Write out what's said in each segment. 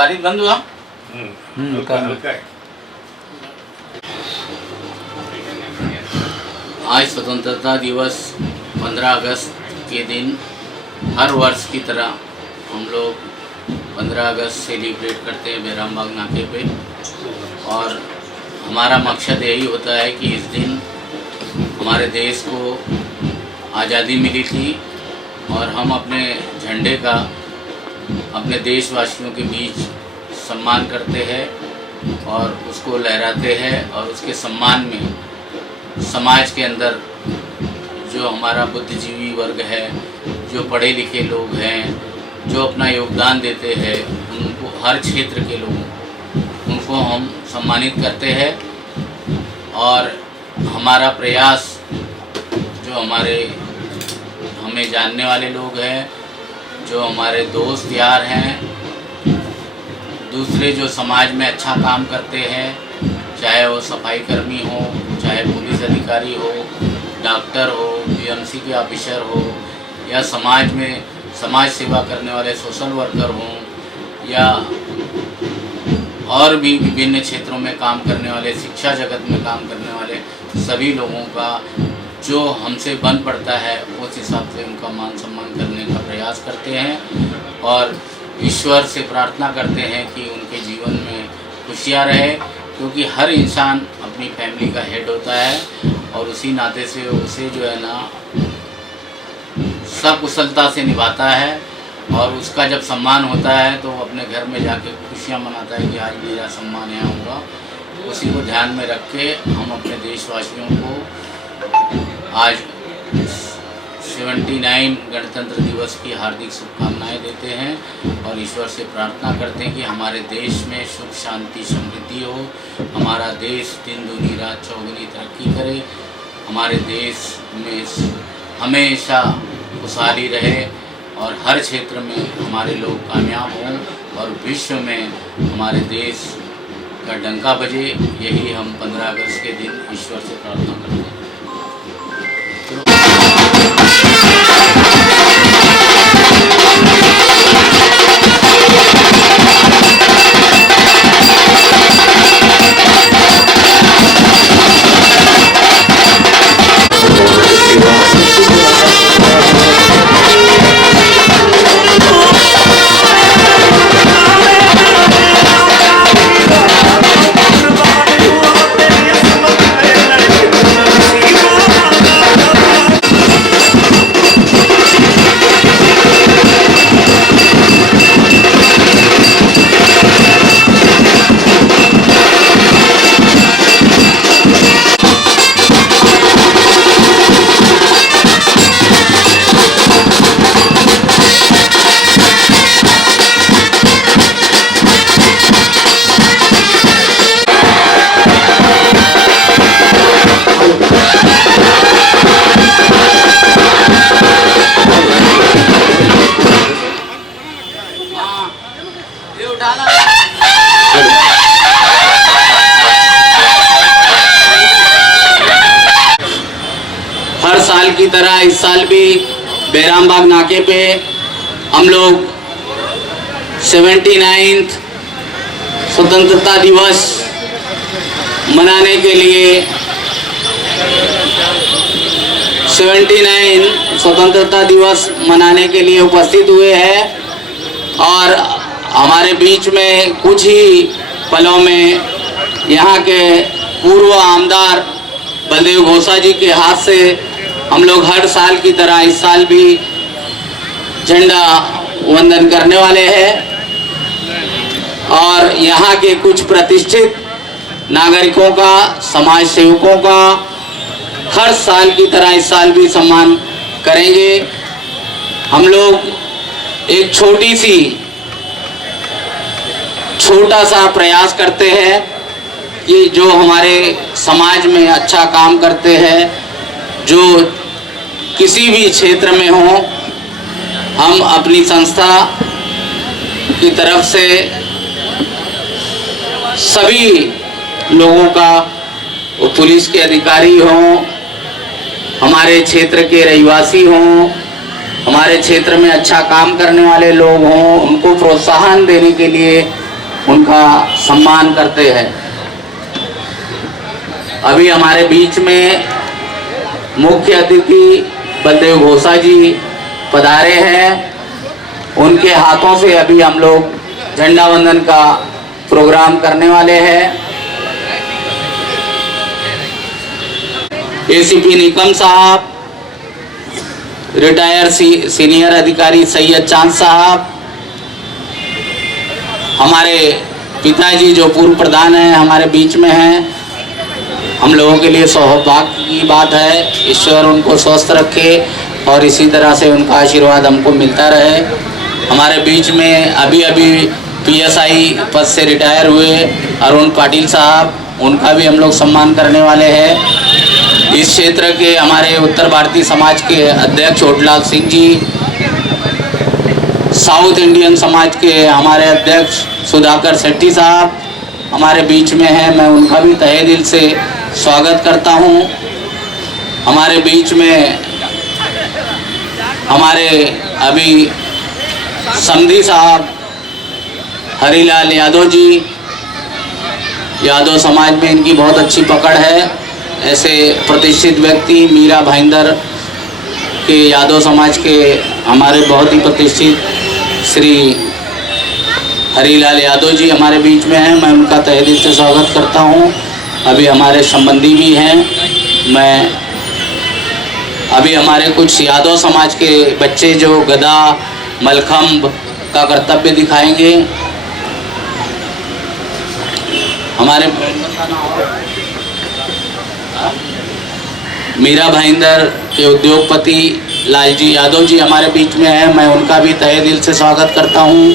बारिश बंद हुआ। आज स्वतंत्रता दिवस 15 अगस्त के दिन हर वर्ष की तरह हम लोग 15 अगस्त सेलिब्रेट करते हैं बैराम बाग नाके पे। और हमारा मकसद यही होता है कि इस दिन हमारे देश को आज़ादी मिली थी और हम अपने झंडे का अपने देशवासियों के बीच सम्मान करते हैं और उसको लहराते हैं। और उसके सम्मान में समाज के अंदर जो हमारा बुद्धिजीवी वर्ग है, जो पढ़े लिखे लोग हैं, जो अपना योगदान देते हैं, उनको हर क्षेत्र के लोगों उनको हम सम्मानित करते हैं। और हमारा प्रयास जो हमें जानने वाले लोग हैं, जो हमारे दोस्त यार हैं, दूसरे जो समाज में अच्छा काम करते हैं, चाहे वो सफाई कर्मी हो, चाहे पुलिस अधिकारी हो, डॉक्टर हो, बीएमसी के ऑफिसर हो, या समाज में समाज सेवा करने वाले सोशल वर्कर हों, या और भी विभिन्न क्षेत्रों में काम करने वाले, शिक्षा जगत में काम करने वाले सभी लोगों का जो हमसे बन पड़ता है उस हिसाब से उनका मान सम्मान करने का प्रयास करते हैं। और ईश्वर से प्रार्थना करते हैं कि उनके जीवन में खुशियाँ रहे, क्योंकि हर इंसान अपनी फैमिली का हेड होता है और उसी नाते से उसे जो है ना सकुशलता से निभाता है। और उसका जब सम्मान होता है तो वो अपने घर में जाके खुशियाँ मनाता है कि आज मेरा सम्मान यहाँ होगा। उसी को ध्यान में रख के हम अपने देशवासियों को आज 79 गणतंत्र दिवस की हार्दिक शुभकामनाएं देते हैं और ईश्वर से प्रार्थना करते हैं कि हमारे देश में सुख शांति समृद्धि हो, हमारा देश दिन दूनी रात चौगुनी तरक्की करे, हमारे देश में हमेशा खुशहाली रहे और हर क्षेत्र में हमारे लोग कामयाब हों और विश्व में हमारे देश का डंका बजे। यही हम 15 अगस्त के दिन ईश्वर से प्रार्थना करते हैं। हर साल की तरह इस साल भी बैराम बाग नाके पे हम लोग 79 स्वतंत्रता दिवस मनाने के लिए 79 स्वतंत्रता दिवस मनाने के लिए उपस्थित हुए हैं। और हमारे बीच में कुछ ही पलों में यहाँ के पूर्व आमदार बलदेव घोषा जी के हाथ से हम लोग हर साल की तरह इस साल भी झंडा वंदन करने वाले हैं। और यहाँ के कुछ प्रतिष्ठित नागरिकों का, समाज सेवकों का हर साल की तरह इस साल भी सम्मान करेंगे। हम लोग एक छोटा सा प्रयास करते हैं कि जो हमारे समाज में अच्छा काम करते हैं, जो किसी भी क्षेत्र में हो, हम अपनी संस्था की तरफ से सभी लोगों का, वो पुलिस के अधिकारी हों, हमारे क्षेत्र के रहिवासी हों, हमारे क्षेत्र में अच्छा काम करने वाले लोग हों, उनको प्रोत्साहन देने के लिए उनका सम्मान करते हैं। अभी हमारे बीच में मुख्य अतिथि बलदेव घोषा जी पधारे हैं। उनके हाथों से अभी हम लोग झंडा वंदन का प्रोग्राम करने वाले हैं। एसीपी निकम साहब, रिटायर सीनियर अधिकारी सैयद चांद साहब, हमारे पिताजी जो पूर्व प्रधान हैं हमारे बीच में हैं। हम लोगों के लिए सौभाग्य की बात है, ईश्वर उनको स्वस्थ रखे और इसी तरह से उनका आशीर्वाद हमको मिलता रहे। हमारे बीच में अभी अभी पीएसआई पद से रिटायर हुए अरुण पाटिल साहब, उनका भी हम लोग सम्मान करने वाले हैं। इस क्षेत्र के हमारे उत्तर भारतीय समाज के अध्यक्ष ओटलाल सिंह जी, साउथ इंडियन समाज के हमारे अध्यक्ष सुधाकर शेट्टी साहब हमारे बीच में हैं। मैं उनका भी तहे दिल से स्वागत करता हूं। हमारे बीच में हमारे अभी समधी साहब हरिलाल यादव जी, यादव समाज में इनकी बहुत अच्छी पकड़ है। ऐसे प्रतिष्ठित व्यक्ति मीरा भाईंदर के यादव समाज के हमारे बहुत ही प्रतिष्ठित श्री हरिलाल यादव जी हमारे बीच में हैं। मैं उनका तहे दिल से स्वागत करता हूं। अभी हमारे संबंधी भी हैं। मैं अभी हमारे कुछ यादव समाज के बच्चे जो गदा मलखम्ब का कर्तव्य दिखाएंगे। हमारे मीरा भाईंदर के उद्योगपति लालजी यादव जी हमारे बीच में हैं। मैं उनका भी तहे दिल से स्वागत करता हूं।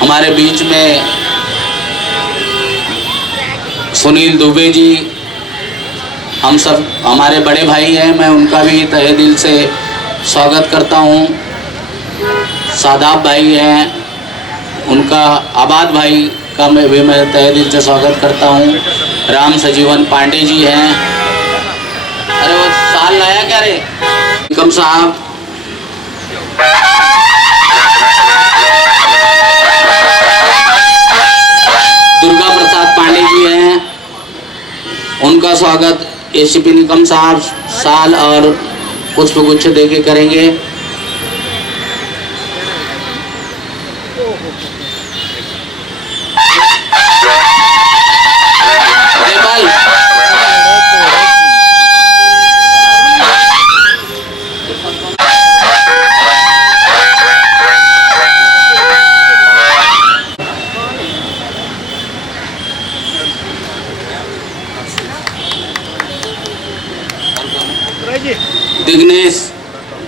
हमारे बीच में सुनील दुबे जी, हम सब हमारे बड़े भाई हैं। मैं उनका भी तहे दिल से स्वागत करता हूं। सादाब भाई हैं, उनका आबाद भाई का मैं तहे दिल से स्वागत करता हूं। राम सजीवन पांडे जी हैं। अरे वो साल लाया क्या रे निकम साहब। दुर्गा प्रसाद पांडे जी हैं, उनका स्वागत एसीपी निकम साहब साल और पुष्पगुच्छ देके करेंगे।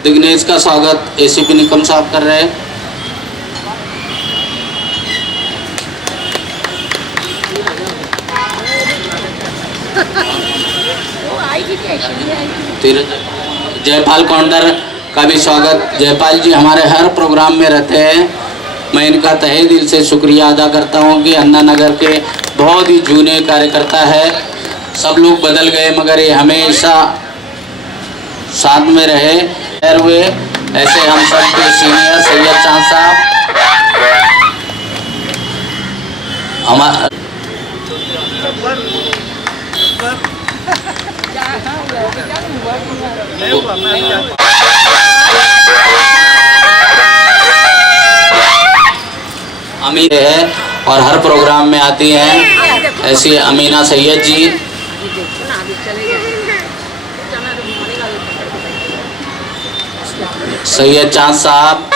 दिग्नेश का स्वागत एसीपी निकम साहब कर रहे हैं। जयपाल काउंटर का भी स्वागत। जयपाल जी हमारे हर प्रोग्राम में रहते हैं। मैं इनका तहे दिल से शुक्रिया अदा करता हूं कि अन्ना नगर के बहुत ही जूने कार्यकर्ता है। सब लोग बदल गए मगर ये हमेशा साथ में रहे हुए। ऐसे हम सब के सीनियर सैयद चांद साहब अमीर है और हर प्रोग्राम में आती हैं। ऐसी अमीना सैयद जी, सैयद चांद साहब,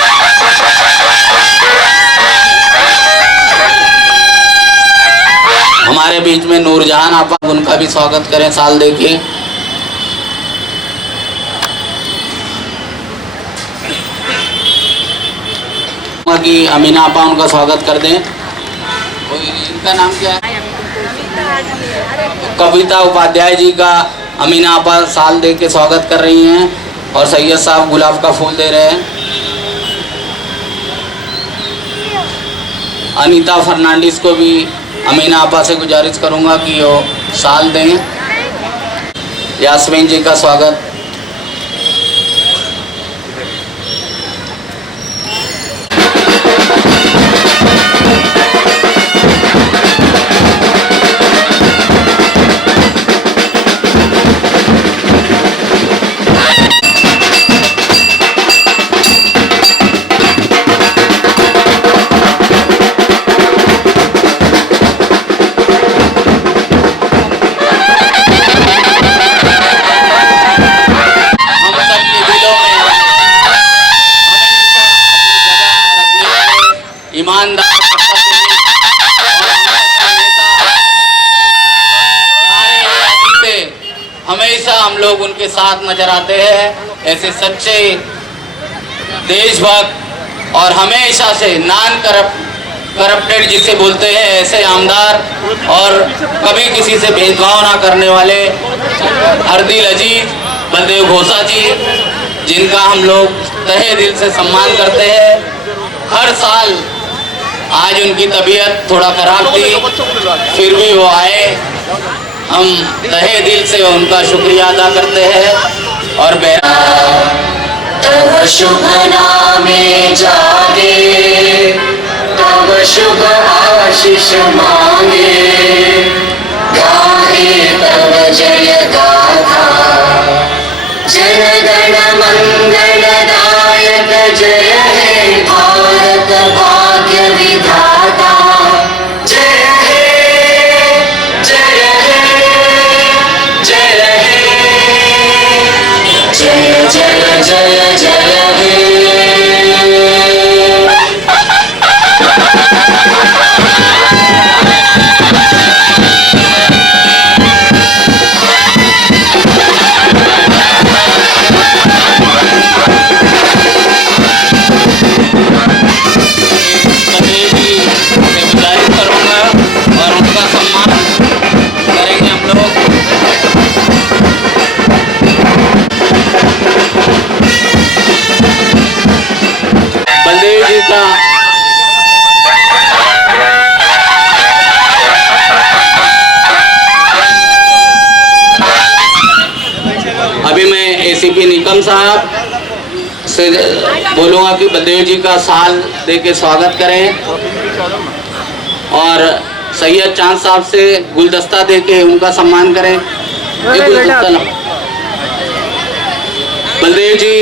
हमारे बीच में नूरजहान आपा, उनका भी स्वागत करें साल देके। की अमीना आपा उनका स्वागत कर दें। इनका नाम क्या है? कविता उपाध्याय जी का अमीना आपा साल दे के स्वागत कर रही हैं और सैयद साहब गुलाब का फूल दे रहे हैं। अनीता फर्नांडिस को भी अमीना आपा से गुजारिश करूंगा कि वो साल दें। यास्मीन जी का स्वागत। ईमानदार, हमेशा हम लोग उनके साथ नजर आते हैं। ऐसे सच्चे देशभक्त और हमेशा से नॉन करप्टेड जिसे बोलते हैं, ऐसे आमदार और कभी किसी से भेदभाव ना करने वाले हरदिल अजीज बलदेव घोषा जी, जिनका हम लोग तहे दिल से सम्मान करते हैं। हर साल, आज उनकी तबीयत थोड़ा खराब थी, फिर भी वो आए। हम तहे दिल से उनका शुक्रिया अदा करते हैं। और तब शुभ नामे जागे, तब शुभ आशीष मांगे, गाहे तब जय गाथा, जन गण मंगलदायक जय हे भारत भाग्य विधाता। जय हे, जय हे, जय हे, जय जय जय जय हे। बलदेव जी का अभी मैं एसीपी निकम साहब से बोलूँगा कि बलदेव जी का साल दे के स्वागत करें और सैयद चांद साहब से गुलदस्ता दे के उनका सम्मान करें। ये गुलदस्ता ला। बलदेव जी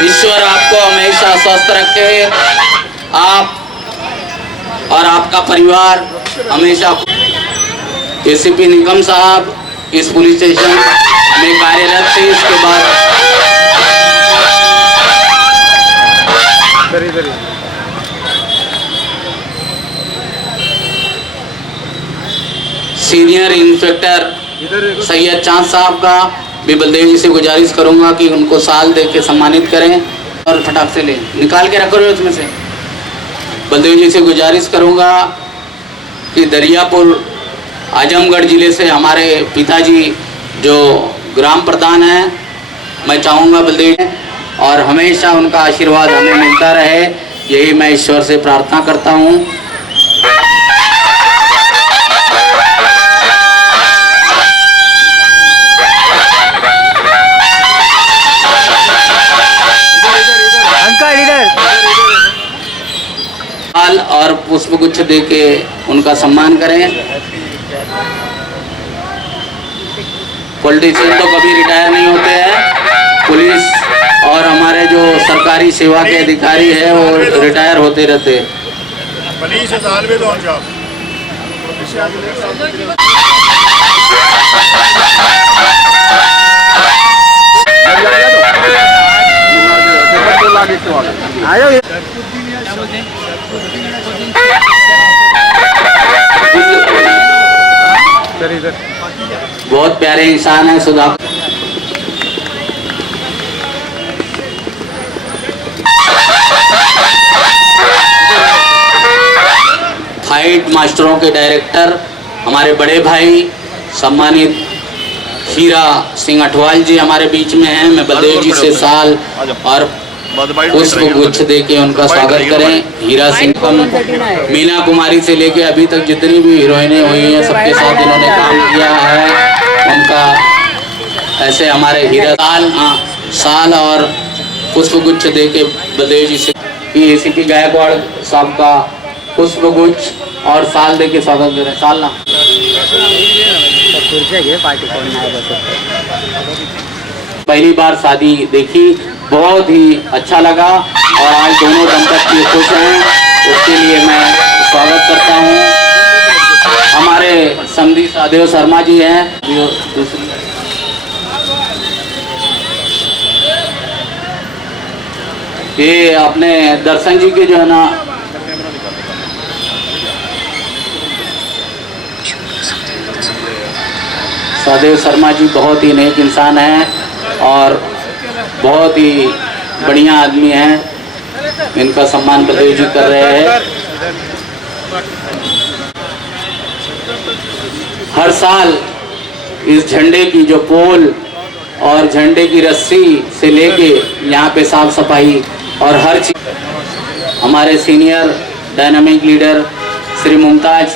ईश्वर आपको हमेशा स्वस्थ रखे, आप और आपका परिवार हमेशा। एसीपी निकम साहब इस पुलिस स्टेशन में कार्यरत थे। इसके बाद सीनियर इंस्पेक्टर सैयद चांद साहब का भी बलदेव जी से गुजारिश करूंगा कि उनको साल दे के सम्मानित करें और फटाक से ले निकाल के रखो उसमें से। बलदेव जी से गुजारिश करूंगा कि दरियापुर आजमगढ़ जिले से हमारे पिताजी जो ग्राम प्रधान हैं, मैं चाहूँगा बलदेव जी और हमेशा उनका आशीर्वाद हमें मिलता रहे, यही मैं ईश्वर से प्रार्थना करता हूँ। और पुष्प गुच्छ दे के उनका सम्मान करें। पॉलिटिशियन तो कभी रिटायर नहीं होते हैं, पुलिस और हमारे जो सरकारी सेवा के अधिकारी हैं वो रिटायर होते रहते हैं। बहुत प्यारे इंसान है सुधा। फाइट मास्टरों के डायरेक्टर हमारे बड़े भाई सम्मानित हीरा सिंह अठवाल जी हमारे बीच में हैं। मैं बलदेव जी से साल और पुष्प गुच्छ दे के उनका स्वागत करें। हीरा सिंह का मीना कुमारी से लेके अभी तक जितनी भी हीरोइनें हुई हैं सबके साथ इन्होंने काम किया है। उनका ऐसे हमारे हीरा साल और पुष्प गुच्छ दे के बलदेव जी से एसीपी गायकवाड़ साहब का पुष्प गुच्छ और साल दे के स्वागत करें। साल ना पहली बार शादी देखी, बहुत ही अच्छा लगा और आज दोनों दंपति खुश हैं, उसके लिए मैं स्वागत करता हूं। हमारे समधी सादेव शर्मा जी हैं। दूसरी ये अपने दर्शन जी के जो है ना सादेव शर्मा जी बहुत ही नेक इंसान हैं और बहुत ही बढ़िया आदमी हैं। इनका सम्मान बलदेव जी कर रहे हैं। हर साल इस झंडे की जो पोल और झंडे की रस्सी से लेके यहाँ पे साफ सफाई और हर चीज हमारे senior dynamic leader Shri Mumtaz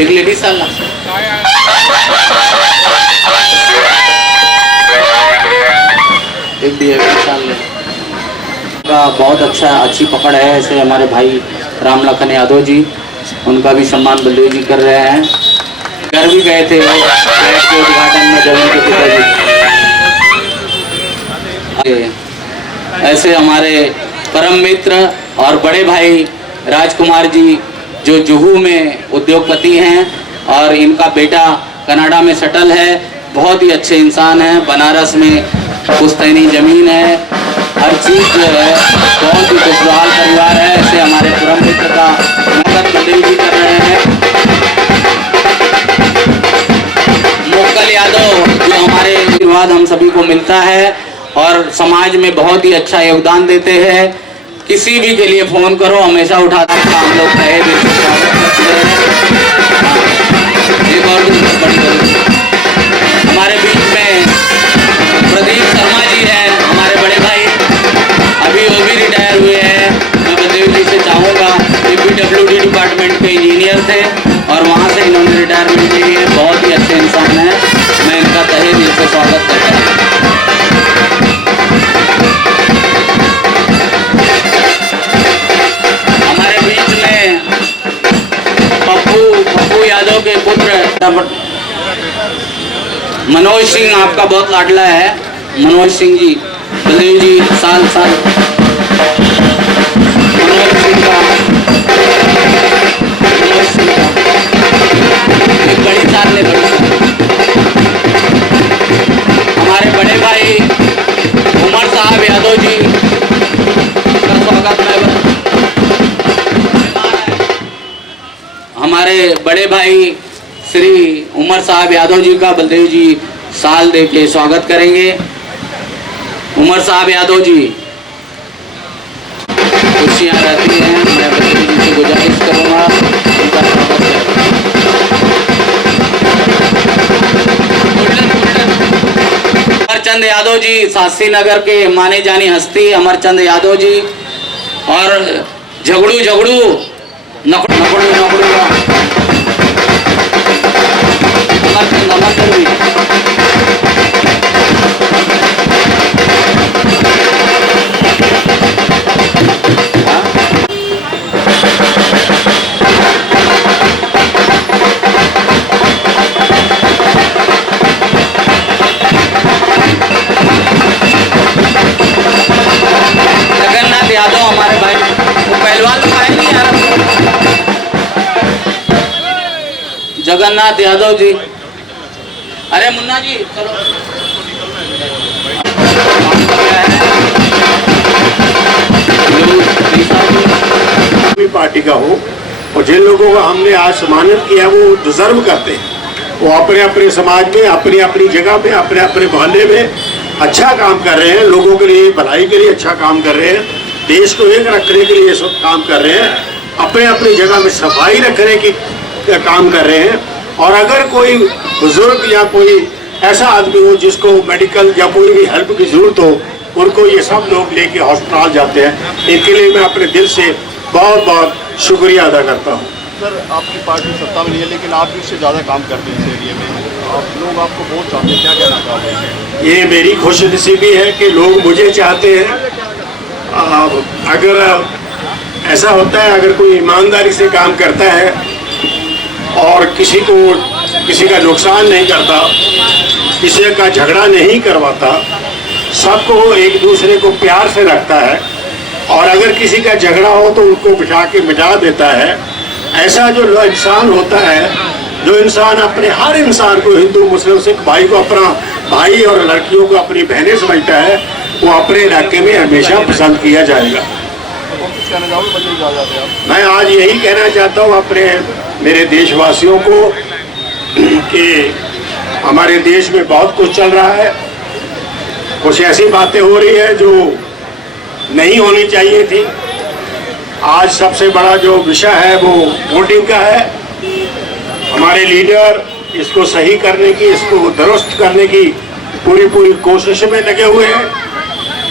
एक लेडीज साला एक साल का बहुत अच्छी पकड़ है। ऐसे हमारे भाई राम लखन यादव जी, उनका भी सम्मान बलदेव जी कर रहे हैं। घर भी गए थे फ्लैट के उद्घाटन में जब उनके पिताजी। ऐसे हमारे परम मित्र और बड़े भाई राजकुमार जी जो जुहू में उद्योगपति हैं और इनका बेटा कनाडा में सेटल है। बहुत ही अच्छे इंसान हैं। बनारस में पुश्तैनी जमीन है, हर चीज़ जो है बहुत ही खुशहाल परिवार है। ऐसे हमारे परम मित्र का स्वागत बलदेव जी कर रहे हैं। मोकल यादव जो हमारे आशीर्वाद हम सभी को मिलता है और समाज में बहुत ही अच्छा योगदान देते हैं। किसी भी के लिए फोन करो हमेशा उठाते हैं। हम लोग कहे एक और बड़ी हमारे बीच में प्रदीप शर्मा जी हैं, हमारे बड़े भाई, अभी वो भी रिटायर हुए हैं। मैं बलदेव जी से चाहूँगा, ये PWD डिपार्टमेंट के इंजीनियर थे और वहाँ से इन्होंने रिटायरमेंट ली है। बहुत ही अच्छे इंसान हैं। मैं इनका तहे दिल से स्वागत करता हूँ। हमारे बीच में पप्पू यादव के पुत्र मनोज सिंह, आपका बहुत लाडला है मनोज सिंह जी। बलदेव जी साल मनोज सिंह का एक बड़ी साल ले हमारे बड़े भाई उमर साहब यादव जी का स्वागत है। हमारे बड़े भाई श्री उमर साहब यादव जी का बलदेव जी साल दे के स्वागत करेंगे। उमर साहब यादव जी खुशियाँ रहती हैं। मैं बलदेव जी से गुजारिश करूँगा उनका स्वागत करें। अमरचंद यादव जी शास्त्री नगर के माने जानी हस्ती अमरचंद यादव जी और झगड़ू नकड़ू जगन्नाथ यादव हमारे भाई, वो पहलवान तो आए नहीं यार। जगन्नाथ यादव जी, अरे मुन्ना जी चलो। पार्टी का हो और जिन लोगों को हमने आज सम्मानित किया वो डिजर्व करते हैं। वो अपने अपने समाज में अपनी अपनी जगह में अपने अपने मोहल्ले में अच्छा काम कर रहे हैं। लोगों के लिए भलाई के लिए अच्छा काम कर रहे हैं। देश को एक रखने के लिए सब काम कर रहे हैं। अपने अपनी जगह में सफाई रखने की काम कर रहे हैं। और अगर कोई बुजुर्ग या कोई ऐसा आदमी हो जिसको मेडिकल या कोई भी हेल्प की जरूरत हो, उनको ये सब लोग लेके हॉस्पिटल जाते हैं। इनके लिए मैं अपने दिल से बहुत बहुत शुक्रिया अदा करता हूँ। सर, आपकी पार्टी सत्ता में नहीं है लेकिन आप भी उससे ज़्यादा काम करते हैं इस एरिया में। आप लोग आपको बहुत चाहते हैं, क्या कहना चाहोगे? ये मेरी खुशनसीबी है कि लोग मुझे चाहते हैं। अगर ऐसा होता है, अगर कोई ईमानदारी से काम करता है और किसी का नुकसान नहीं करता, किसी का झगड़ा नहीं करवाता, सबको एक दूसरे को प्यार से रखता है, और अगर किसी का झगड़ा हो तो उनको बिठा के मिटा देता है। ऐसा जो इंसान होता है, जो इंसान अपने हर इंसान को, हिंदू मुस्लिम सिख भाई को अपना भाई और लड़कियों को अपनी बहनें समझता है, वो अपने इलाके में हमेशा पसंद किया जाएगा। और कुछ कहना चाहोगे बदले जा जाते हैं आप? मैं आज यही कहना चाहता हूँ अपने मेरे देशवासियों को कि हमारे देश में बहुत कुछ चल रहा है, कुछ ऐसी बातें हो रही है जो नहीं होनी चाहिए थी। आज सबसे बड़ा जो विषय है वो वोटिंग का है। हमारे लीडर इसको सही करने की, इसको दुरुस्त करने की पूरी कोशिश में लगे हुए हैं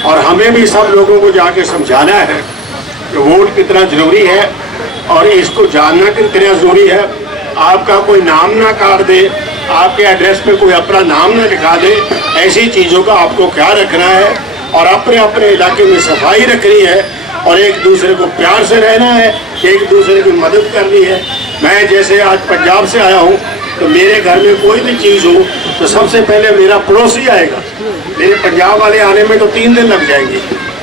और हमें भी सब लोगों को जाके समझाना है कि वोट कितना जरूरी है और इसको जानना कितना जरूरी है। आपका कोई नाम ना काट दे, आपके एड्रेस पे कोई अपना नाम ना लिखा दे, ऐसी चीज़ों का आपको ख्याल रखना है और अपने अपने इलाके में सफाई रखनी है और एक दूसरे को प्यार से रहना है, एक दूसरे की मदद करनी है। मैं जैसे आज पंजाब से आया हूँ तो मेरे घर में कोई भी चीज़ हो तो सबसे पहले मेरा पड़ोसी आएगा। मेरे पंजाब वाले आने में तो 3 दिन लग जाएंगे,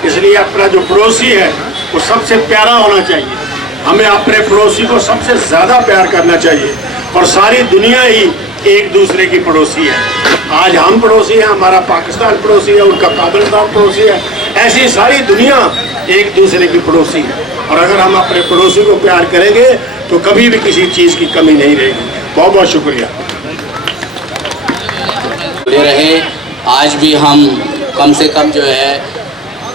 इसलिए अपना जो पड़ोसी है वो सबसे प्यारा होना चाहिए। हमें अपने पड़ोसी को सबसे ज़्यादा प्यार करना चाहिए और सारी दुनिया ही एक दूसरे की पड़ोसी है। आज हम पड़ोसी हैं, हमारा पाकिस्तान पड़ोसी है, उनका काबिलिस्तान पड़ोसी है, ऐसी सारी दुनिया एक दूसरे की पड़ोसी है। और अगर हम अपने पड़ोसी को प्यार करेंगे तो कभी भी किसी चीज़ की कमी नहीं रहेगी। बहुत बहुत शुक्रिया। जुड़े रहे। आज भी हम कम से कम जो है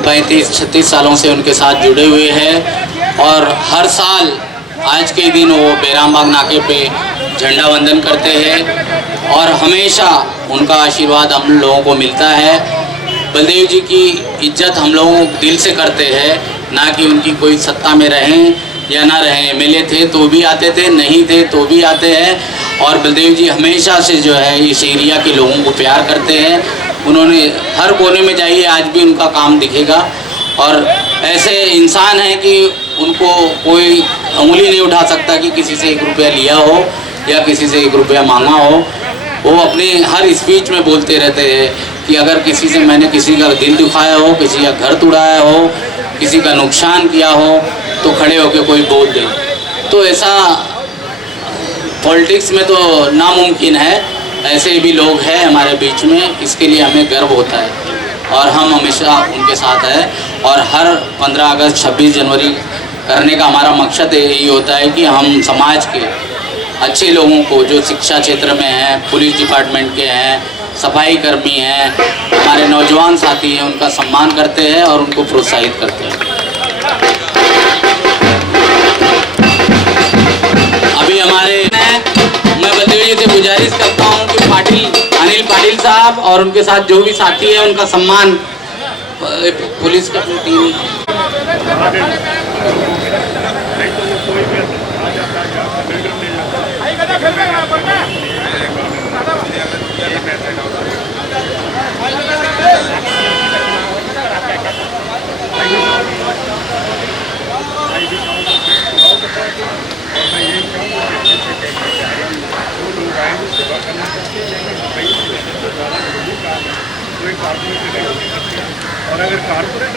35-36 सालों से उनके साथ जुड़े हुए हैं और हर साल आज के दिन वो बैरामबाग नाके पे झंडा वंदन करते हैं और हमेशा उनका आशीर्वाद हम लोगों को मिलता है। बलदेव जी की इज्जत हम लोग दिल से करते हैं, ना कि उनकी कोई सत्ता में रहें या ना रहें। एमएलए थे तो भी आते थे, नहीं थे तो भी आते हैं और बलदेव जी हमेशा से जो है इस एरिया के लोगों को प्यार करते हैं। उन्होंने हर कोने में जाइए, आज भी उनका काम दिखेगा और ऐसे इंसान हैं कि उनको कोई उंगली नहीं उठा सकता कि किसी से 1 रुपया लिया हो या किसी से 1 रुपया मांगा हो। वो अपने हर स्पीच में बोलते रहते हैं कि अगर किसी से मैंने किसी का दिल दुखाया हो, किसी का घर तोड़ाया हो, किसी का नुकसान किया हो तो खड़े होकर कोई बोल दे। तो ऐसा पॉलिटिक्स में तो नामुमकिन है, ऐसे भी लोग हैं हमारे बीच में, इसके लिए हमें गर्व होता है और हम हमेशा उनके साथ हैं। और हर 15 अगस्त 26 जनवरी करने का हमारा मकसद यही होता है कि हम समाज के अच्छे लोगों को जो शिक्षा क्षेत्र में हैं, पुलिस डिपार्टमेंट के हैं, सफाई कर्मी हैं, हमारे नौजवान साथी हैं, उनका सम्मान करते हैं और उनको प्रोत्साहित करते हैं। अभी हमारे मैं बलदेव जी से गुजारिश करता हूं कि अनिल पाटिल साहब और उनके साथ जो भी साथी है उनका सम्मान पुलिस का टीम और अगर कारपोरेट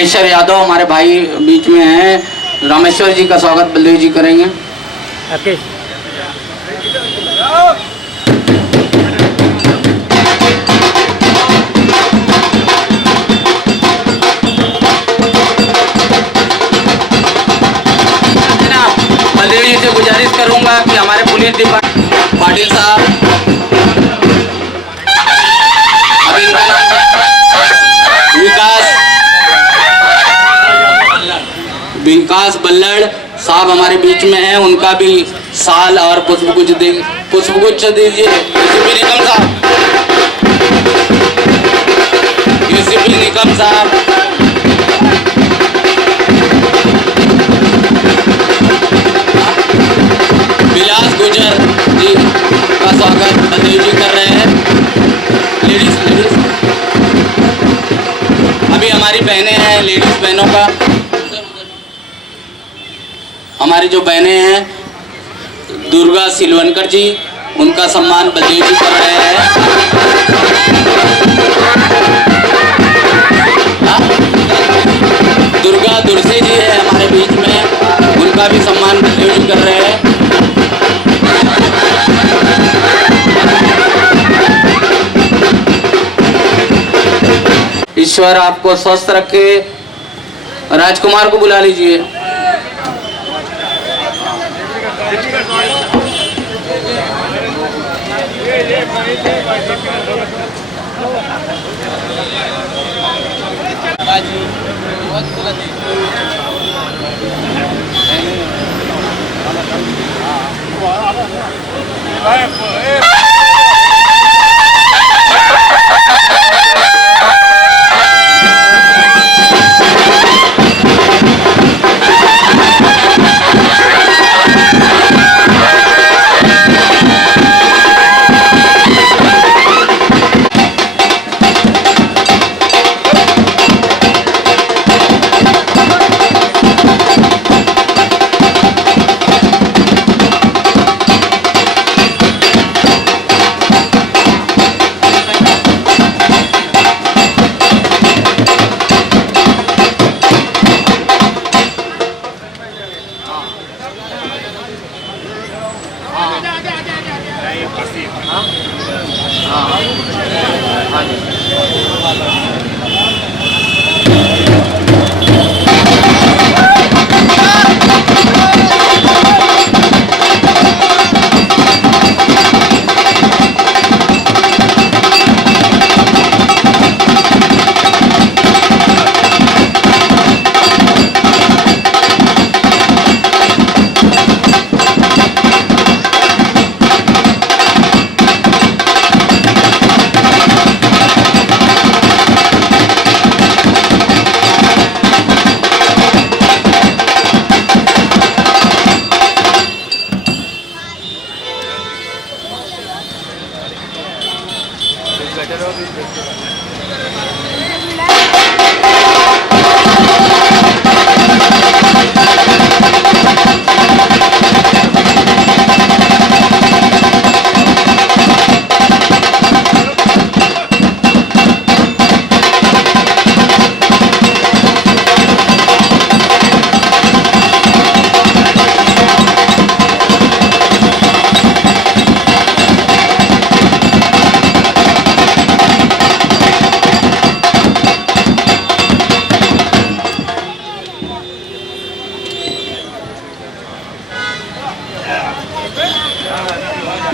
रामेश्वर यादव हमारे भाई बीच में हैं। रामेश्वर जी का स्वागत बलदेव जी करेंगे। बलदेव जी से गुजारिश करूंगा कि हमारे पुलिस डिपार्टमेंट पाटिल साहब, अभी इनका विकास बल्लड़ साहब हमारे बीच में हैं, उनका भी साल और पुष्पगुच्छ दीजिए यूसीपी निकम साहब, यूसीपी निकम साहब। विलास गुजर जी का स्वागत बलदेव जी कर रहे हैं। लेडीज अभी हमारी बहनें हैं, लेडीज बहनों का, हमारी जो बहनें हैं दुर्गा सिलवनकर जी, उनका सम्मान बलदेव जी कर रहे हैं। दुर्गा दुर्से जी है हमारे बीच में, उनका भी सम्मान बलदेव जी कर रहे हैं। ईश्वर आपको स्वस्थ रखे। राजकुमार को बुला लीजिए।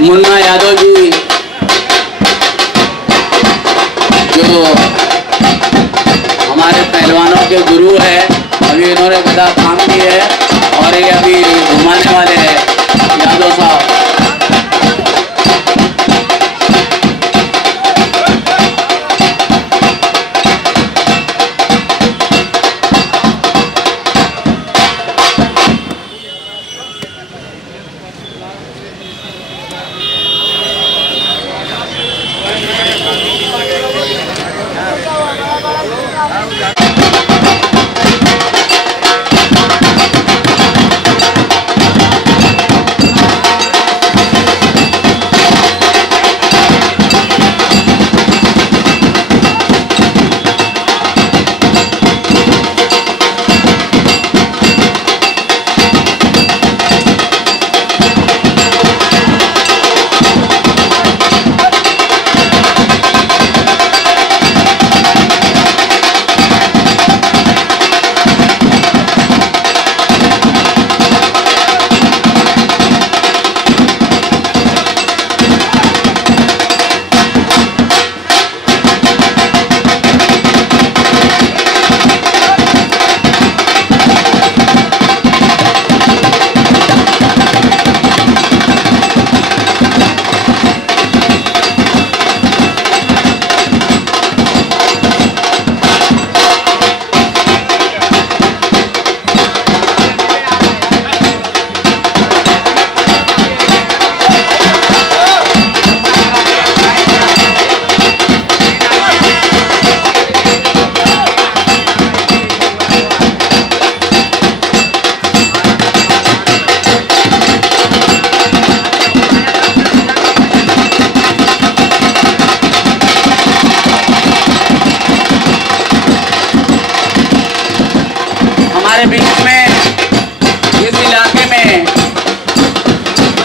मुन्ना यादव जी जो हमारे पहलवानों के गुरु है, अभी इन्होंने गदा थाम की है और ये अभी घुमाने वाले हैं यादव साहब।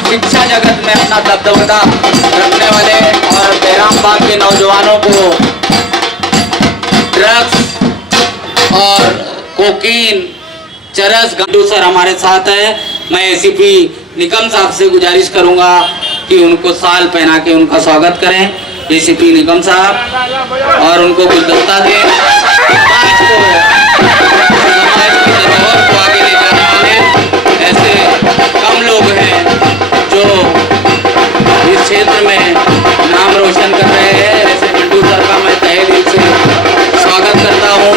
शिक्षा जगत में अपना दबदबा रखने वाले और बैरामबाग के नौजवानों को ड्रग्स और कोकीन चरस गंडू सर हमारे साथ है। मैं एसीपी निकम साहब से गुजारिश करूंगा कि उनको साल पहना के उनका स्वागत करें। एसीपी निकम साहब और उनको गुलदस्ता दें। समाज की धरोहर को आगे ले जाने वाले ऐसे कम लोग हैं जो इस क्षेत्र में नाम रोशन कर रहे हैं। ऐसे गंडू सर का मैं तहे दिल से स्वागत करता हूँ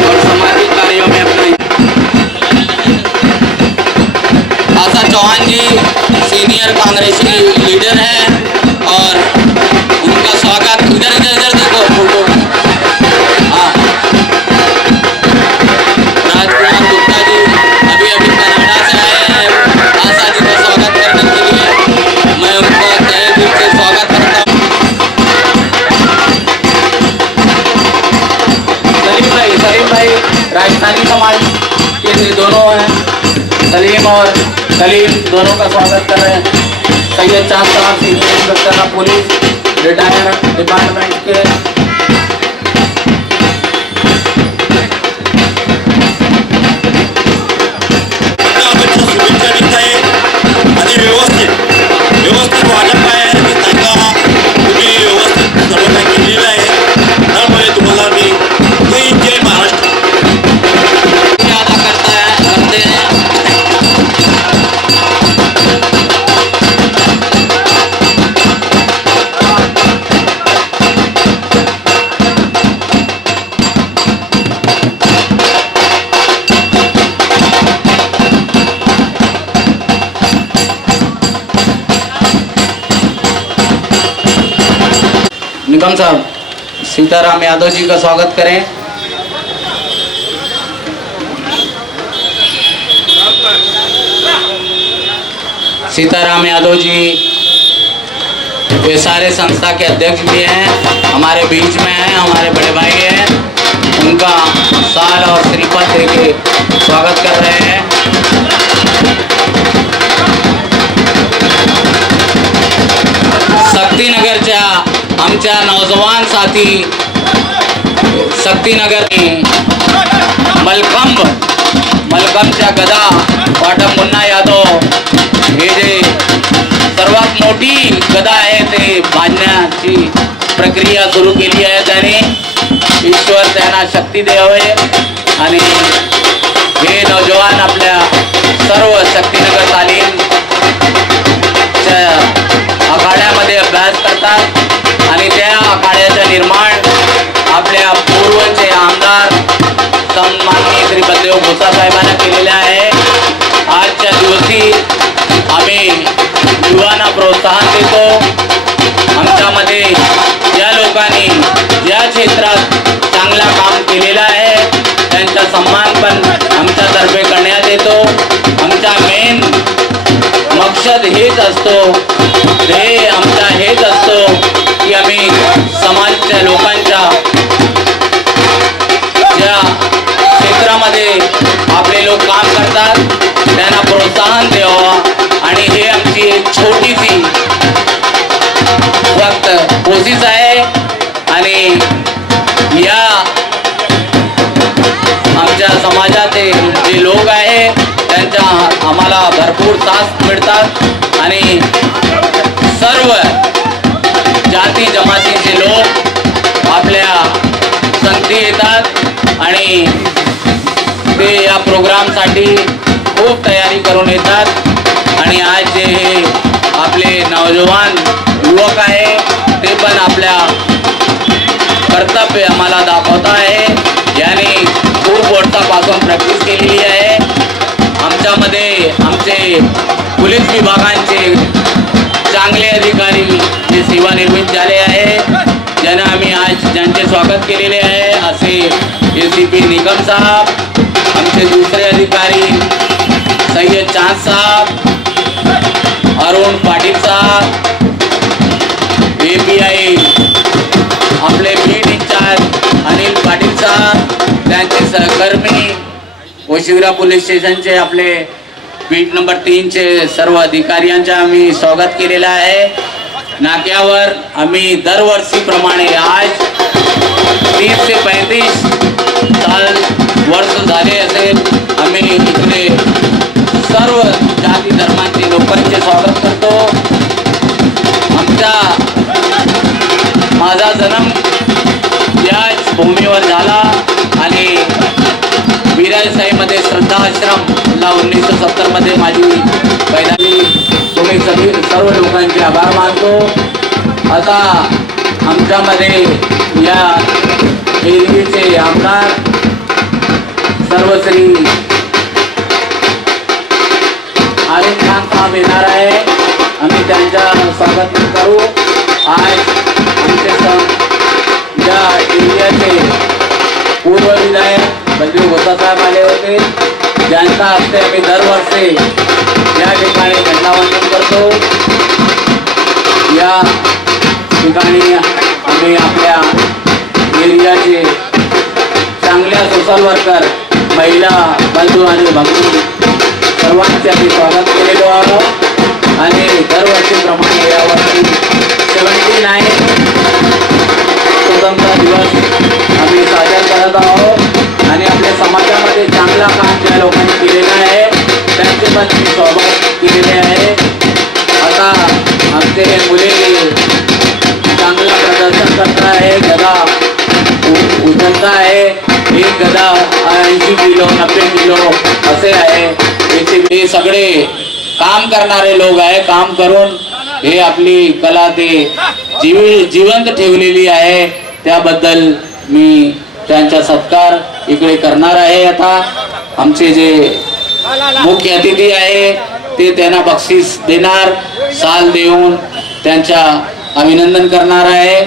और सामाजिक कार्यों में अपना आशा चौहान जी सीनियर कांग्रेसी लीडर हैं और उनका स्वागत इधर इधर इधर देखो फोटो। हाँ, राजकुमार गुप्ता जी अभी अभी कनाडा से आए हैं आशा जी का स्वागत करने के लिए। मैं उनका तहे दिल से स्वागत करता हूँ। सलीम भाई राजस्थानी समाज के दोनों हैं, सलीम और सलीम दोनों का स्वागत कर रहे हैं। सैयद चांद साहब senior inspector of police retire department के। शुभेच्छा देत आहे आणि व्यवस्थित वाटप आहे आणि त्यांना तुम्ही व्यवस्थित सर्व काही केलेलं आहे। त्यामुळे तुम्हाला मी जय महाराष्ट्र अदा करते हैं। निगम साहब सीताराम यादव जी का स्वागत करें। सीताराम यादव जी वे सारे संस्था के अध्यक्ष भी हैं, हमारे बीच में हैं, हमारे बड़े भाई हैं। उनका साल और श्रीफल दे के स्वागत कर रहे हैं। शक्तिनगरच्या आमच्या नौजवान साथी शक्तिनगर मलकमच्या गदा वाटप मुन्ना यादव हे जे सर्वात मोठी गदा आहे ते बांधण्याची प्रक्रिया सुरू केली आहे त्याने। ईश्वर त्यांना शक्ती द्यावे आणि हे नौजवान आपल्या सर्व शक्तिनगर तालीमच्या आखाड्यामध्ये अभ्यास करतात आणि त्या आखाड्याचं निर्माण आपल्या पूर्वचे आमदार सन्माननीय श्री बलदेव भोसा साहेबांना केलेले आहे। आजच्या दिवशी आम्ही युवांना प्रोत्साहन देतो। आमच्यामध्ये ज्या लोकांनी ज्या क्षेत्रात चांगला काम केलेला आहे त्यांचा सन्मान पण आमच्यातर्फे करण्यात येतो। आमचा मेन मकसद हेच असतो, ध्येय आमचा हेच असतो की आम्ही समाजाच्या लोकांच्या ज्या क्षेत्रामध्ये आपले लोक काम करतात त्यांना प्रोत्साहन द्यावं आणि हे आमची एक छोटीशी फक्त कोशिश आहे। आणि या आमच्या समाजाचे जे लोक आहे त्यांच्या आम्हाला भरपूर साथ मिळतात आणि सर्व जाती जमातीचे लोक आपल्या संगती येतात आणि ते या प्रोग्रामसाठी खूप तयारी करून येतात। आणि आज जे हे आपले नौजवान युवक आहे ते पण आपल्या कर्तव्य आम्हाला दाखवत आहे, याने खूप वर्षापासून प्रॅक्टिस केलेली आहे। आमच्यामध्ये आमचे पोलीस विभागांचे चांगले अधिकारी जे सेवानिवृत्त झाले आहे ज्यांना आम्ही आज ज्यांचे स्वागत केलेले आहे असे एसीपी निकम साहब, आमचे दुसरे अधिकारी सैयद चांद साहब, अरुण पाटील साहब, API आपले बीट इंचार्ज अनिल पाटील साहब, त्यांचे सहकर्मी वशिवरा पोलीस स्टेशनचे आपले बीट नंबर 3चे सर्व अधिकाऱ्यांचे आम्ही स्वागत केलेलं आहे. नाक्यावर आम्ही दरवर्षीप्रमाणे आज 30 ते 35 वर्ष झाले असेल आम्ही इकडे सर्व जाती धर्मांचे लोकांचे स्वागत करतो. माझा जन्म याच भूमीवर झाला आणि विराजसाईमध्ये श्रद्धा आश्रमला 1970 माझी पैदाली. तुम्ही सर्व लोकांचे आभार मानतो. आता आमच्यामध्ये या एरियाचे आमदार सर्वश्री आरिफ खान साहेब येणार आहे. आम्ही त्यांचं स्वागत करू. आज आमचे या एरियाचे पूर्व विधायक बलदेव गोसा साहेब आले होते, ज्यांच्या हस्ते आम्ही दरवर्षी या ठिकाणी झेंडावंदन करतो. या ठिकाणी आम्ही आपल्या एरियाचे चांगल्या सोशल वर्कर, महिला बंधू आणि भगिनी सर्वांचे आम्ही स्वागत केलेलो आहोत. आणि दरवर्षीप्रमाणे यावर्षी 79 स्वतंत्र दिवस आम्ही साजरा करत आहोत. आणि आपल्या समाजामध्ये चांगला काम ज्या लोकांनी केलेलं आहे त्यांचे पण मी स्वागत केलेले आहे. आता आमचे मुले चांगलं प्रदर्शन करत आहे, गदा उचलता आहे. एक गदा 80 किलो 90 किलो असे आहे. हे सगळे काम करणारे लोक आहे. काम करून हे आपली कला ते जिवंत ठेवलेली आहे. त्याबद्दल मी त्यांचा सत्कार इकडे करणार आहे. आता आमचे जे मुख्य अतिथी आहे ते त्यांना बक्षीस देणार, साल देऊन त्यांचा अभिनंदन करणार आहे.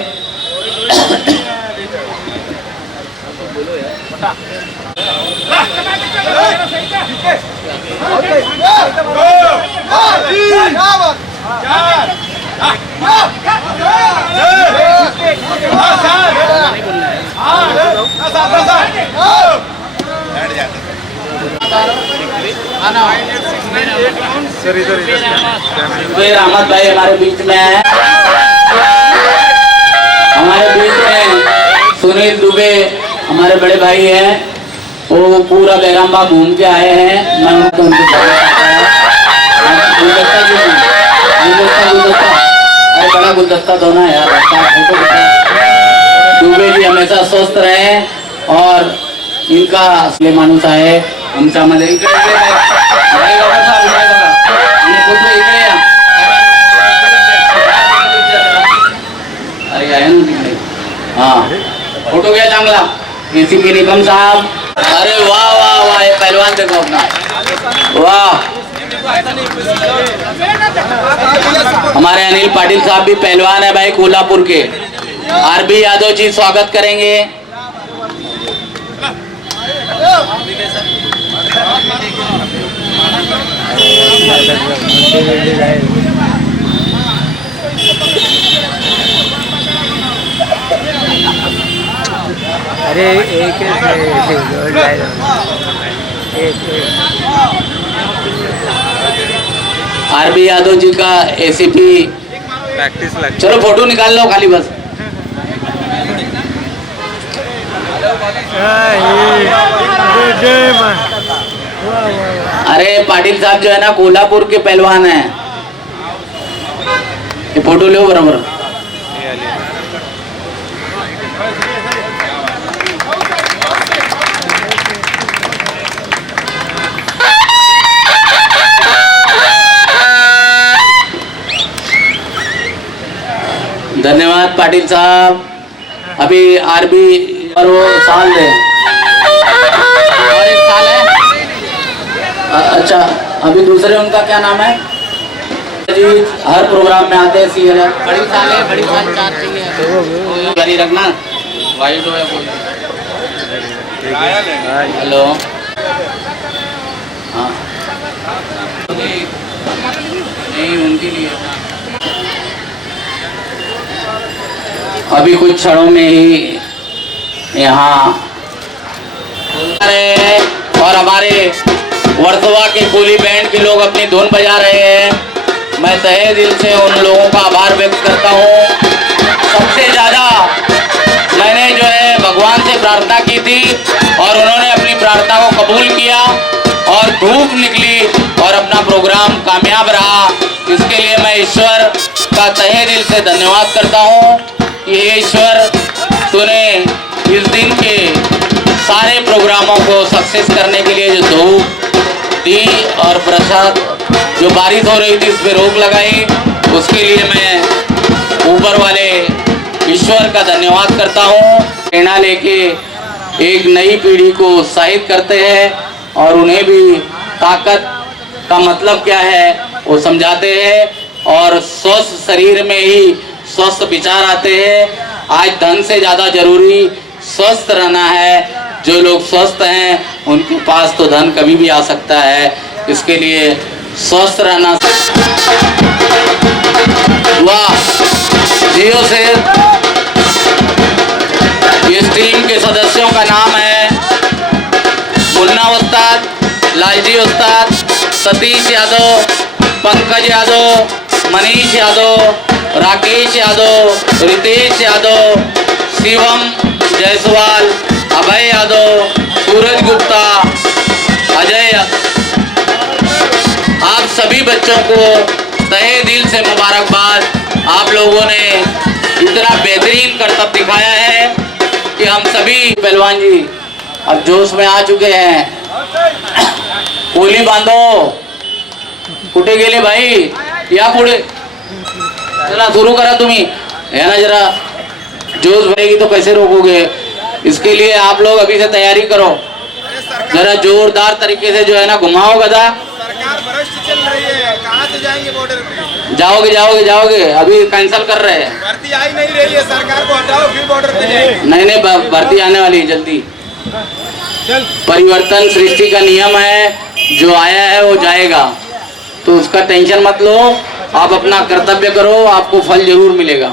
रहमत भाई हमारे बीच में है. हमारे बीच में सुनील दुबे हमारे बड़े भाई हैं. वो पूरा बैरामबाग घूम के आए हैं. मैं उनको अरे बड़ा गुलदस्ता दो ना यार. दुबे जी हमेशा स्वस्थ रहे और इनका असले माणूस आहे आमच्यामध्ये. अरे आहे ना तिकडे. हाँ फोटो घ्या चांगला. एसीपी निकम साहब. अरे वाह वाह वाह, ये पहलवान देखो अपना. वाह, हमारे अनिल पाटिल साहब भी पहलवान है भाई, कोल्हापुर के. आरबी यादव जी स्वागत करेंगे. अरे एक आरबी यादव जी का एसीपी. चलो फोटो निकाल लो खाली बस. अरे पाटिल साहब जो है ना कोल्हापुर के पहलवान हैं. ये फोटो लो बराबर. धन्यवाद पाटिल साहब. अभी आरबी और वो साल है और एक साल है. अच्छा, अभी दूसरे उनका क्या नाम है जी? हर प्रोग्राम में आते हैं. बड़ी साल है, बड़ी साल चार चाहिए. गाड़ी रखना वाइट हो या कोई. हेलो. हाँ नहीं, उनके लिए अभी कुछ क्षणों में ही यहाँ और हमारे वर्सोवा के कोली बैंड के लोग अपनी धुन बजा रहे हैं। मैं तहे दिल से उन लोगों का आभार व्यक्त करता हूँ। सबसे ज़्यादा मैंने जो है भगवान से प्रार्थना की थी और उन्होंने अपनी प्रार्थना को कबूल किया और धूप निकली और अपना प्रोग्राम कामयाब रहा। इसके लिए मैं ईश्वर का तहे दिल से धन्यवाद करता हूँ कि हे ईश्वर, तूने इस दिन के सारे प्रोग्रामों को सक्सेस करने के लिए जो धूप दी और प्रसाद जो बारिश हो रही थी इस पर रोक लगाई, उसके लिए मैं ऊपर वाले ईश्वर का धन्यवाद करता हूँ। प्रेरणा लेके एक नई पीढ़ी को उत्साहित करते हैं और उन्हें भी ताकत का मतलब क्या है वो समझाते हैं और स्वस्थ शरीर में ही स्वस्थ विचार आते हैं। आज धन से ज़्यादा जरूरी स्वस्थ रहना है। जो लोग स्वस्थ हैं उनके पास तो धन कभी भी आ सकता है। इसके लिए स्वस्थ रहना। वाह, जियो से इस टीम के सदस्यों का नाम है मुन्ना उस्ताद, लालजी उस्ताद, सतीश यादव, पंकज यादव, मनीष यादव, राकेश यादव, रितेश यादव, शिवम जायसवाल, अभय यादव, सूरज गुप्ता, अजय यादव। आप सभी बच्चों को तहे दिल से मुबारकबाद। आप लोगों ने इतना बेहतरीन करतब दिखाया है कि हम सभी पहलवान जी अब जोश में आ चुके हैं। कोली बांधो, कुठे गेले भाई, या पुढे चला, शुरू करा तुम्ही, है ना। जरा जोश भरेगी तो कैसे रोकोगे। इसके लिए आप लोग अभी से तैयारी करो। जरा जोरदार तरीके से जो है ना घुमाओ गदा। सरकार भ्रष्ट चल रही है, कहाँ से जाएंगे बॉर्डर पे? जाओगे, अभी कैंसिल कर रहे हैं। भर्ती आई नहीं रही है, सरकार को हटाओ फिर बॉर्डर पे जाएंगे। नहीं, भर्ती आने वाली है जल्दी। परिवर्तन सृष्टि का नियम है, जो आया है वो जाएगा, तो उसका टेंशन मत लो। आप अपना कर्तव्य करो, आपको फल जरूर मिलेगा।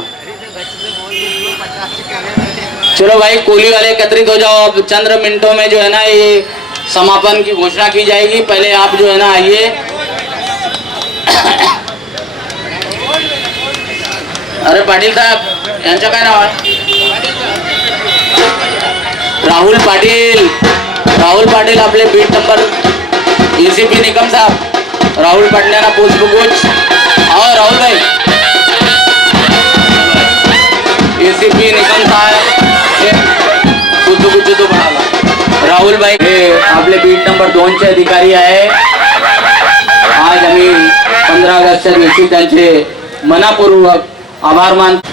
चलो भाई, कोली वाले एकत्रित हो जाओ। अब चंद मिनटों में जो है ना ये समापन की घोषणा की जाएगी। पहले आप जो है ना आइए। अरे पाटील साहब, यांचं काय नाव आहे? राहुल पाटील आपले बीट नंबर एसीपी निकम साहब, राहुल पाटण्याना पुष्पगुच्छ। और राहुल भाई, एसीपी निकम साहब पुष्पगुच्छ तो बनाला। राहुल भाई हे आपले बीट नंबर 2चे अधिकारी आहे। आज आम्ही 15 ऑगस्टच्या दिवशी त्यांचे मनापूर्वक आभार मानतो।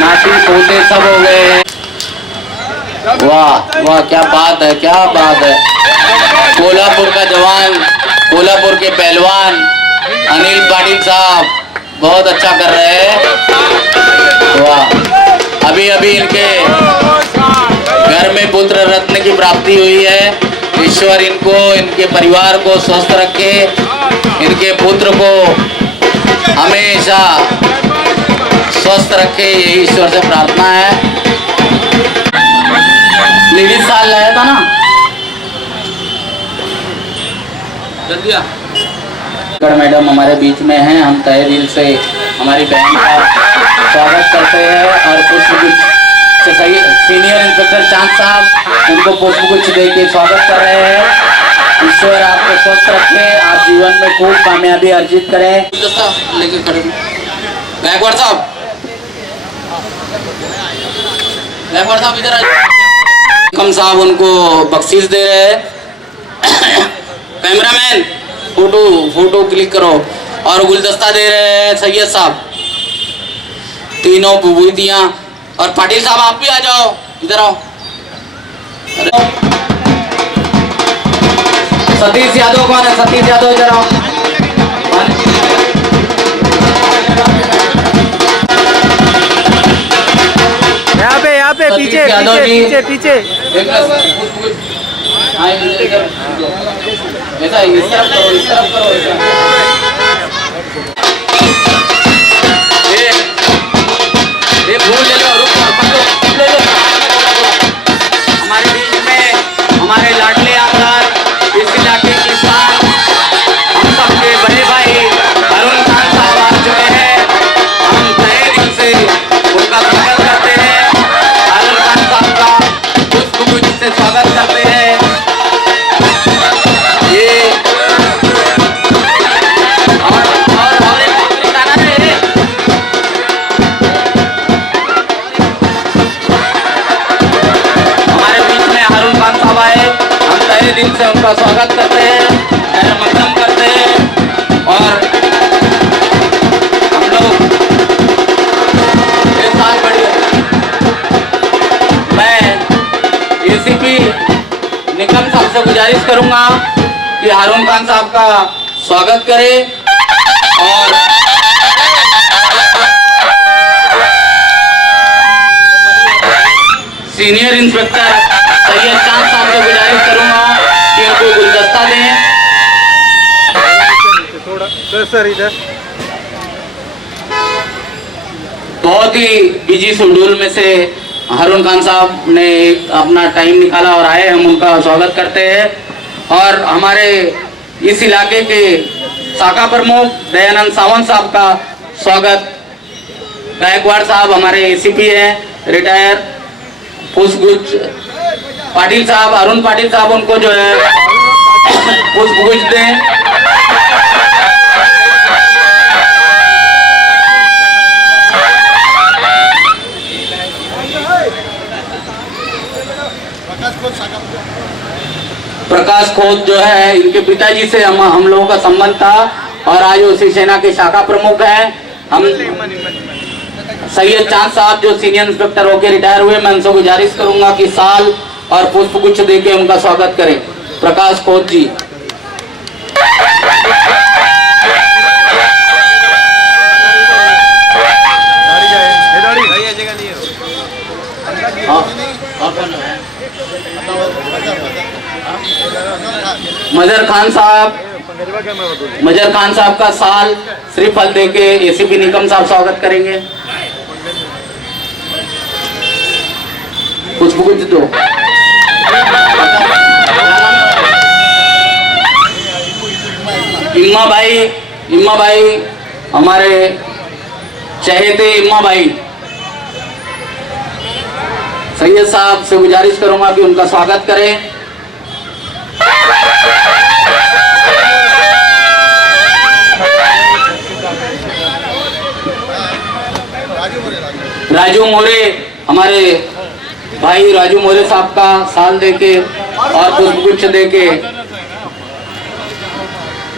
नाची पोते सब हो गए हैं। वाह वाह, क्या बात है, क्या बात है। कोल्हापुर का जवान, कोल्हापुर के पहलवान अनिल पाटिल साहब बहुत अच्छा कर रहे हैं। वाह, अभी अभी इनके घर में पुत्र रत्न की प्राप्ति हुई है। ईश्वर इनको, इनके परिवार को स्वस्थ रखे, इनके पुत्र को हमेशा स्वस्थ रखे, यही ईश्वर से प्रार्थना है। लेडीज साल लाया था ना, जल्दी आ। मैडम हमारे बीच में हैं। हम तहे दिल से हमारी बहन का स्वागत करते हैं और पुष्पगुच्छ से सीनियर इंस्पेक्टर चांद साहब उनको पुष्पगुच्छ दे के स्वागत कर रहे हैं। ईश्वर आपको स्वस्थ रखे, आप जीवन में खूब कामयाबी अर्जित करें। लेके खड़े गायकवाड़ साहब, इधर आइए। निकम साहब उनको बख्शीश दे रहे हैं। कैमरामैन फोटो क्लिक करो। और गुलदस्ता दे रहे हैं सैयद साहब, तीनों विभूतियाँ। और पाटिल साहब आप भी आ जाओ, इधर आओ। सतीश यादव कौन है? सतीश यादव इधर आओ। यहाँ पे पीछे पीछे पीछे ऐसा इस तरफ करो ये फूल ले लो, रुको ले लो। हमारे बीच में हमारे लाडले आमदार, इस इलाके की शान, हम सबके बड़े भाई अरुण खान साहब आ चुके हैं। हम तहे दिल से उनका स्वागत करते हैं। अरुण खान साहब का पुष्पगुच्छ से स्वागत करते हैं। दिल से उनका स्वागत करते हैं, मध्यम करते हैं। और हम लोग इस साल बढ़िया, मैं एसीपी निकम साहब से गुजारिश करूंगा कि हारून खान साहब का स्वागत करें। और सीनियर इंस्पेक्टर सैयद चांद साहब से गुजारिश करूंगा कि उनको गुलदस्ता दें। थोड़ा सर इधर। बहुत ही बिजी शेड्यूल में से हारून खान साहब ने अपना टाइम निकाला और आए, हम उनका स्वागत करते हैं। और हमारे इस इलाके के शाखा प्रमुख दयानंद सावंत साहब का स्वागत। गायकवाड़ साहब हमारे एसीपी हैं रिटायर। पुष्पगुच्छ पाटिल साहब, अरुण पाटिल साहब उनको जो है पुष्पगुच्छ दें। प्रकाश खोत जो है इनके पिताजी से हम लोगों का संबंध था और आज वो शिवसेना के शाखा प्रमुख हैं। हम सैयद चांद साहब जो सीनियर इंस्पेक्टर होकर रिटायर हुए, मैं उनसे गुजारिश करूंगा कि साल और पुष्पगुच्छ देके उनका स्वागत करें। प्रकाश खोत जी। मजर खान साहब का साल श्रीफल देके एसीपी निकम साहब स्वागत करेंगे। पुष्पगुच्छ दो। इम्मा भाई हमारे चहेते इम्मा भाई, सैयद साहब से गुजारिश करूंगा कि उनका स्वागत करें। राजू मोरे, हमारे भाई राजू मोरे साहब का साल देके और पुष्पगुच्छ देके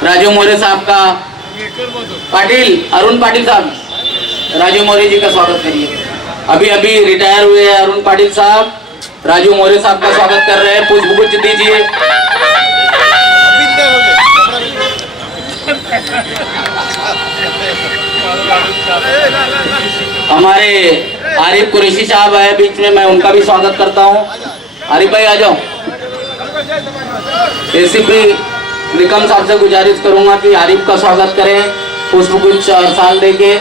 राजू मोरे साहब का अरुण पाटिल साहब, राजू मोरे जी का स्वागत करिए। अभी रिटायर हुए हैं अरुण पाटिल साहब, राजू मोरे साहब का स्वागत कर रहे हैं। पुष्पगुच्छ दीजिए। हमारे आरिफ कुरैशी साहब है बीच में, मैं उनका भी स्वागत करता हूं। आरिफ भाई आ जाओ। एसीपी निकम साहब से गुजारिश करूंगा कि आरिफ का स्वागत करें पुष्पगुच्छ और साल देके।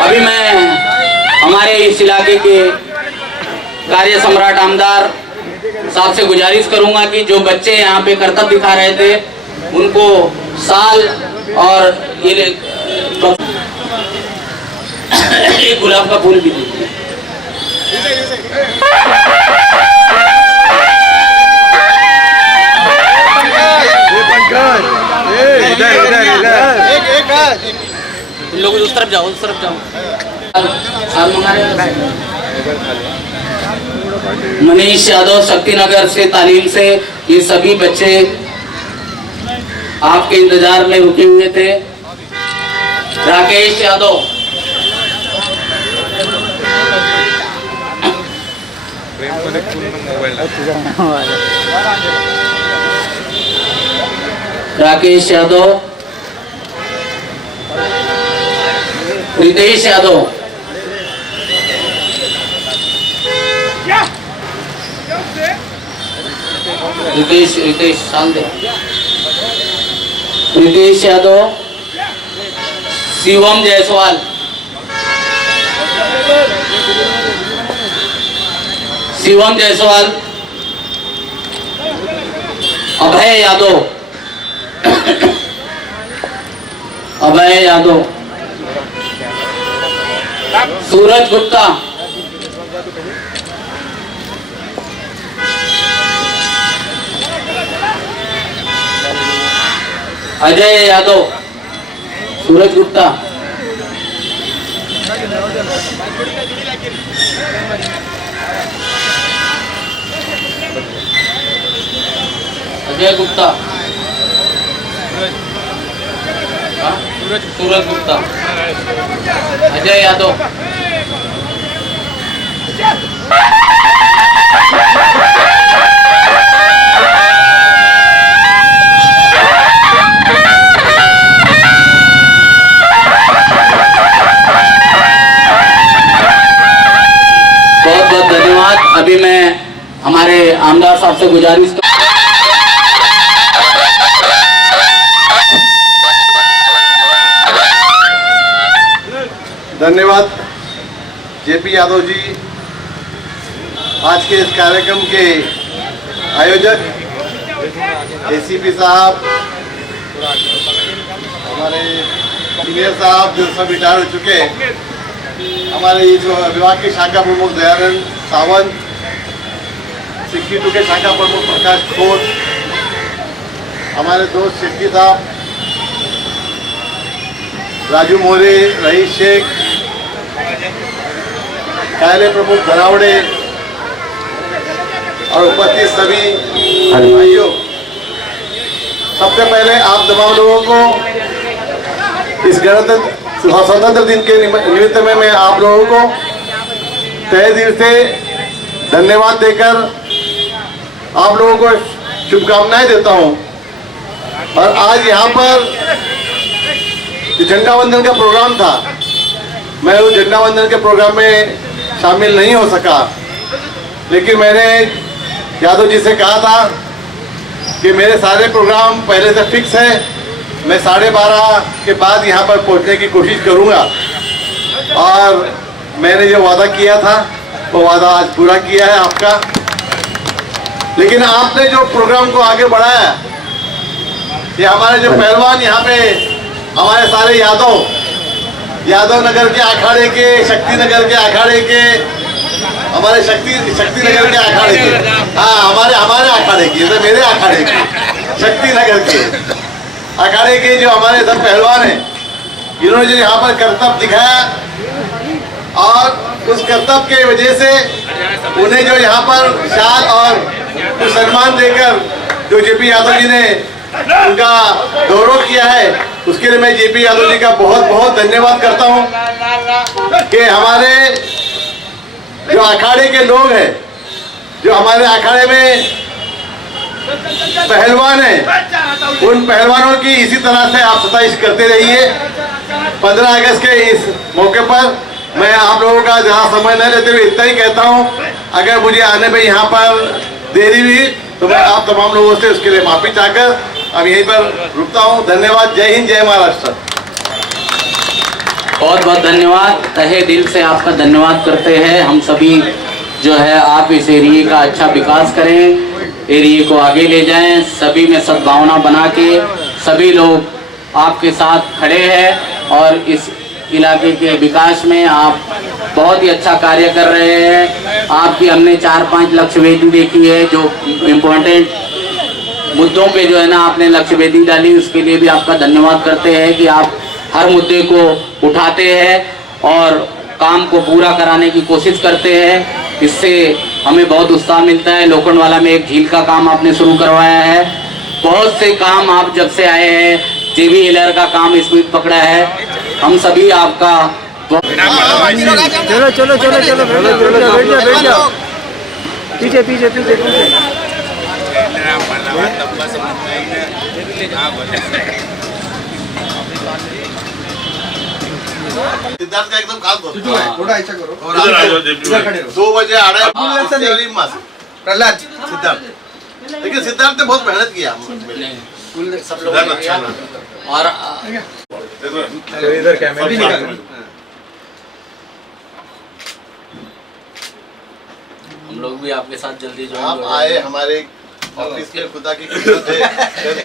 अभी मैं हमारे इस इलाके के कार्य सम्राट आमदार साहब से गुजारिश करूंगा कि जो बच्चे यहाँ पे करतब दिखा रहे थे उनको साल और ये गुलाब का फूल भी दीजिए। इधर एक इन लोगों को तरफ जाओ, उस तरफ जाओ। मनीष यादव शक्तिनगर से तालीम से ये सभी बच्चे आपके इंतजार में रुके हुए थे। राकेश यादव, राकेश यादव, रितेश यादव, रितेश शांत, रितेश यादव, शिवम जायसवाल, शिवम जायसवाल, अभय यादव, अभय यादव, सूरज गुप्ता, अजय यादव, सूरज गुप्ता, अजय गुप्ता, सूरज गुप्ता, अजय यादव, बहुत बहुत धन्यवाद। अभी मैं हमारे आमदार साहब से गुजारिश धन्यवाद जेपी यादव जी, आज के इस कार्यक्रम के आयोजक, एसीपी साहब, हमारे इंजीनियर साहब जो सब रिटायर हो चुके, हमारे इस विभाग के शाखा प्रमुख दयानंद सावंत, सिक्की टू के शाखा प्रमुख प्रकाश खोत, हमारे दोस्त शेट्टी साहब, राजू मोरे, रईस शेख, कार्यालय प्रमुख धरावड़े और उपस्थित सभी भाइयों, सबसे पहले आप तमाम लोगों को इस स्वतंत्र दिन के निमित्त में मैं आप लोगों को तहे दिल से धन्यवाद देकर आप लोगों को शुभकामनाएं देता हूं। और आज यहाँ पर जो झंडा वंदन का प्रोग्राम था, मैं उस झंडा वंदन के प्रोग्राम में शामिल नहीं हो सका, लेकिन मैंने यादव जी से कहा था कि मेरे सारे प्रोग्राम पहले से फिक्स है, मैं 12:30 के बाद यहाँ पर पहुँचने की कोशिश करूँगा। और मैंने जो वादा किया था वो वादा आज पूरा किया है आपका। लेकिन आपने जो प्रोग्राम को आगे बढ़ाया, ये हमारे जो पहलवान यहाँ पे हमारे सारे यादव नगर के अखाड़े के, शक्ति नगर के अखाड़े के, हमारे शक्ति नगर के अखाड़े के, हाँ हमारे अखाड़े की, तो मेरे अखाड़े के, शक्ति नगर के अखाड़े के जो हमारे सब पहलवान हैं, इन्होंने जो यहाँ पर करतब दिखाया और उस करतब के वजह से उन्हें जो यहाँ पर शाल और कुछ सम्मान देकर जो जेपी यादव जी ने उनका गौरव किया है, उसके लिए मैं जेपी यादव जी का बहुत बहुत धन्यवाद करता हूँ कि हमारे जो अखाड़े के लोग हैं, जो हमारे अखाड़े में पहलवान हैं, उन पहलवानों की इसी तरह से आप सताइश करते रहिए। 15 अगस्त के इस मौके पर मैं आप लोगों का ज़्यादा समय न लेते हुए इतना ही कहता हूँ, अगर मुझे आने में यहाँ पर देरी हुई तो मैं आप तमाम लोगों से उसके लिए माफ़ी चाहकर अब यहीं पर रुकता हूँ। धन्यवाद। जय हिंद, जय महाराष्ट्र। बहुत बहुत धन्यवाद। तहे दिल से आपका धन्यवाद करते हैं हम सभी। जो है आप इस एरिए का अच्छा विकास करें, एरिए को आगे ले जाएं, सभी में सद्भावना बना के सभी लोग आपके साथ खड़े हैं और इस इलाके के विकास में आप बहुत ही अच्छा कार्य कर रहे हैं। आपकी हमने 4-5 लक्ष्य वेदी देखी है, जो इम्पोर्टेंट मुद्दों पे जो है ना आपने लक्ष्य वेदी डाली, उसके लिए भी आपका धन्यवाद करते हैं कि आप हर मुद्दे को उठाते हैं और काम को पूरा कराने की कोशिश करते हैं। इससे हमें बहुत उत्साह मिलता है। लोखंडवाला में एक झील का काम आपने शुरू करवाया है। बहुत से काम आप जब से आए हैं, जेबी हिलर का काम स्पीड पकड़ा है। हम सभी आपका चलो चलो चलो चलो बैठ जाओ पीछे पीछे पीछे पीछे। सिद्धार्थ का एकदम खास दोस्त थोड़ा ऐसा करो और आप 2 बजे आ रहे हैं प्रहलाद सिद्धार्थ। लेकिन सिद्धार्थ ने बहुत मेहनत किया सब लोग और इधर कैमरा हम लोग भी आपके साथ जल्दी आप जो आए हमारे ऑफिस में, खुदा की किस्मत है।